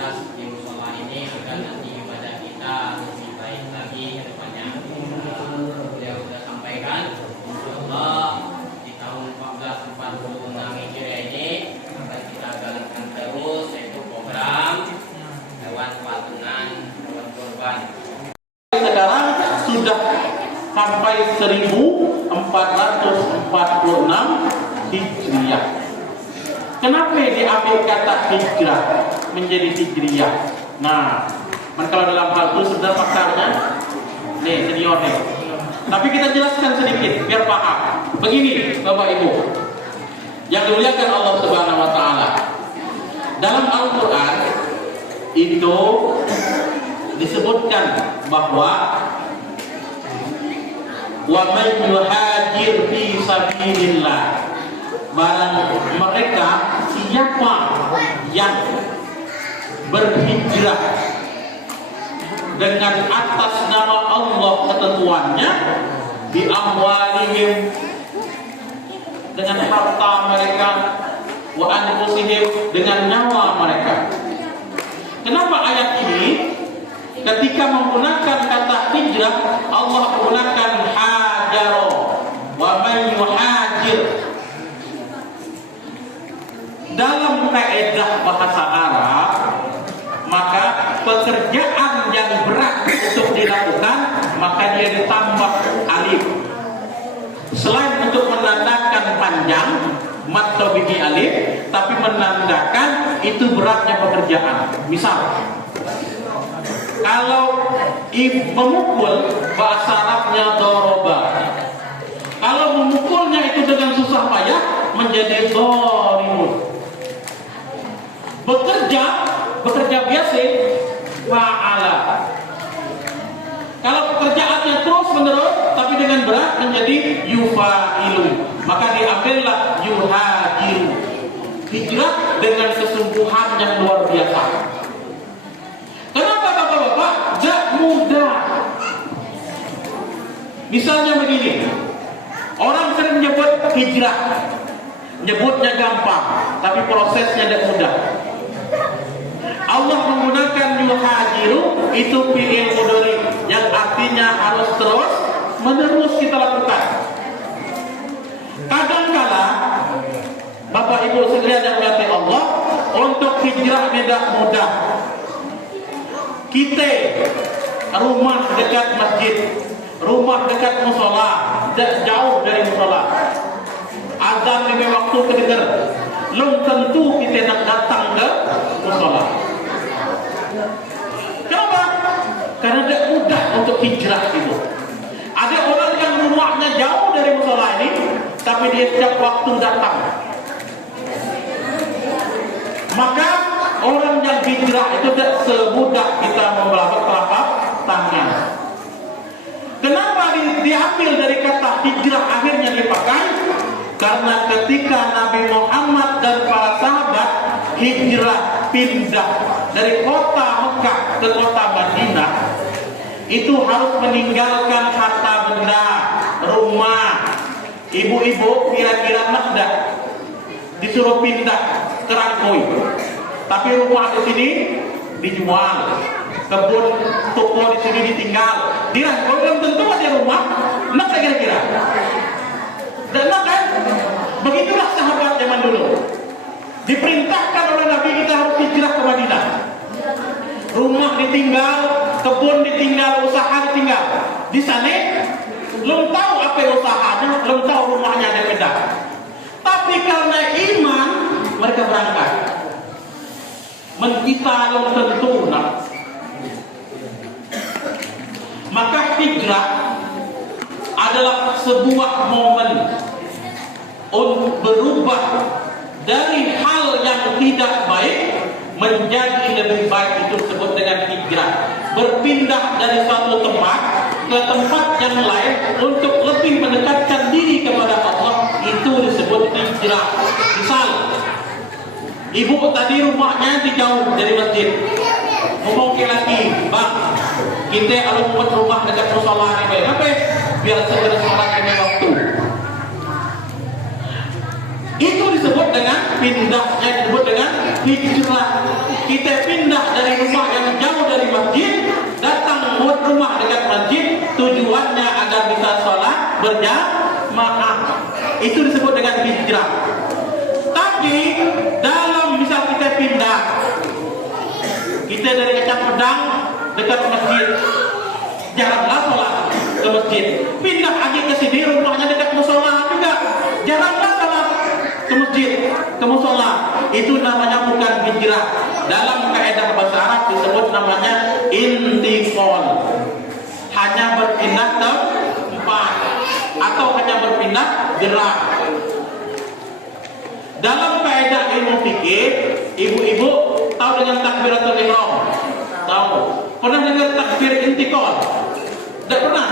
aktivitas di musola ini agar nanti ibadah kita lebih baik lagi ke depannya. Beliau sudah sampaikan, insyaallah di tahun 1446 Hijriah ini akan kita jalankan terus, yaitu program hewan patungan hewan kurban. Sekarang sudah sampai 1446 Hijriah. Kenapa diambil kata hijrah menjadi hijriah? Nah, kalau dalam hal itu sudah pakarnya nih senior nih. Tapi kita jelaskan sedikit biar paham. Begini Bapak Ibu yang dimuliakan Allah Subhanahu wa taala. Dalam Al-Qur'an itu disebutkan bahwa wa may yuhajir fi sabilillah, barang mereka siapa yang berhijrah dengan atas nama Allah ketentuannya, bi amwalihim, dengan harta mereka, wa anfusihim, dengan nyawa mereka. Kenapa ayat ini ketika menggunakan kata hijrah Allah menggunakan hajaro, wa may yuhajir? Dalam kaidah bahasa Arab, maka pekerjaan yang berat untuk dilakukan maka dia ditambah alif. Selain untuk menandakan panjang mat bihi alif, tapi menandakan itu beratnya pekerjaan. Misal, kalau memukul bahasa Arabnya doroba, kalau memukulnya itu dengan susah payah menjadi dhorimun. Bekerja biasa fa'ala. Kalau pekerjaannya terus menerus tapi dengan berat menjadi yufa'ilu, maka diambillah yuhajiru, hijrah dengan kesungguhan yang luar biasa. Kenapa Bapak-bapak? Gak mudah. Misalnya begini, orang sering nyebut hijrah, nyebutnya gampang, tapi prosesnya tidak mudah. Allah menggunakan yuhajiru itu fi'il mudhari yang artinya harus terus menerus kita lakukan. Kadangkala Bapak Ibu sekalian yang dimuliakan Allah, untuk hijrah tidak mudah. Kita rumah dekat masjid, rumah dekat musola, jauh dari musola, azan lima waktu kedengar, belum tentu kita nak datang ke musola. Kenapa? Karena tidak mudah untuk hijrah itu. Ada orang yang rumahnya jauh dari musola ini, tapi dia setiap waktu datang. Maka orang yang hijrah itu tidak semudah kita membawa telapak tangan. Kenapa diambil dari kata hijrah akhirnya dipakai? Karena ketika Nabi Muhammad dan para sahabat hijrah pindah dari kota Mekah ke kota Madinah, itu harus meninggalkan harta benda, rumah. Ibu-ibu kira-kira Mekdah disuruh pindah ke Rangkoi, tapi rumah di sini dijual, kebun toko di sini ditinggal. Di Rangkoi belum tentu ada rumah. Nak kira-kira? Dan kan? Begitulah sahabat zaman dulu. Diperintahkan oleh Nabi kita harus hijrah ke Madinah. Rumah ditinggal, kebun ditinggal, usaha ditinggal. Di sana belum tahu apa usahanya, belum tahu rumahnya ada pindah. Tapi karena iman mereka berangkat. Kita belum tentu nak. Maka hijrah adalah sebuah momen untuk berubah dari hal yang tidak baik menjadi lebih baik. Itu disebut dengan hijrah. Berpindah dari suatu tempat ke tempat yang lain untuk lebih mendekatkan diri kepada Allah, itu disebut hijrah. Misal, ibu tadi rumahnya di jauh dari masjid, ngomong ke laki, bang, kita kalau buat rumah dekat musola ini baik, apa? Biar segera sholat lima waktu. Itu disebut dengan pindahnya, disebut dengan hijrah. Kita pindah tujuannya agar bisa sholat berjamaah. Itu disebut dengan hijrah. Tapi dalam misal kita pindah, kita dari Kecap Pedang dekat masjid, jaranglah sholat ke masjid. Pindah aja ke sini, rumahnya dekat musola juga, jaranglah sholat ke masjid, ke musola. Itu namanya bukan hijrah. Dalam kaidah bahasa Arab disebut namanya intiqal. Hanya berpindah tempat atau hanya berpindah gerak. Dalam kaidah ilmu fikih, ibu-ibu tahu dengan takbiratul ihram? Tahu. Pernah dengar takbir intiqal? Tidak pernah.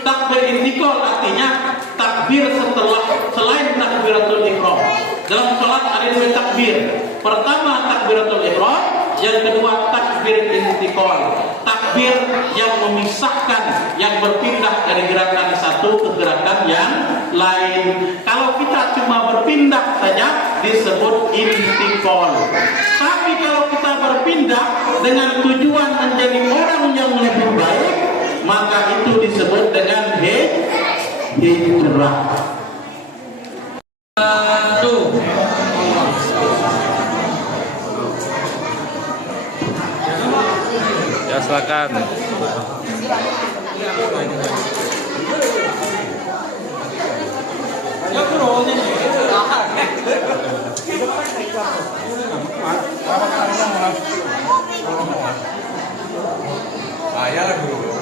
Takbir intiqal artinya takbir setelah selain takbiratul ihram. Dalam salat ada dua takbir. Pertama takbiratul ihram, yang kedua takbir intiqal. Takbir yang memisahkan, yang berpindah dari gerakan satu ke gerakan yang lain. Kalau kita cuma berpindah saja disebut intiqal. Tapi kalau kita berpindah dengan tujuan menjadi orang yang lebih baik, maka itu disebut dengan hijrah. Ya silakan. Ayah dulu.